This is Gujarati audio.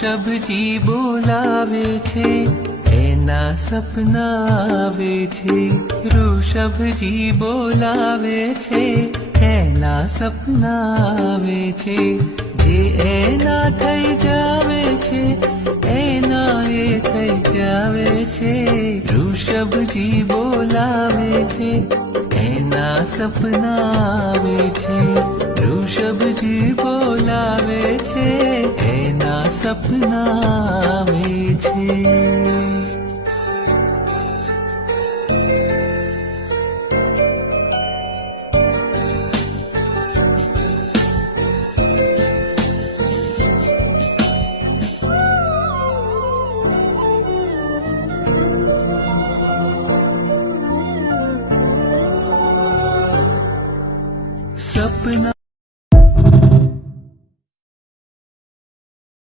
ઋષભજી બોલાવે છે એના સપના આવે છે ઋષભજી બોલાવે છે એના સપના આવે છે જે એના થઈ જાવે છે એના એ થઈ જાવે છે ઋષભજી બોલાવે છે એના સપના આવે છે ઋષભજી બોલાવે છે એના સપના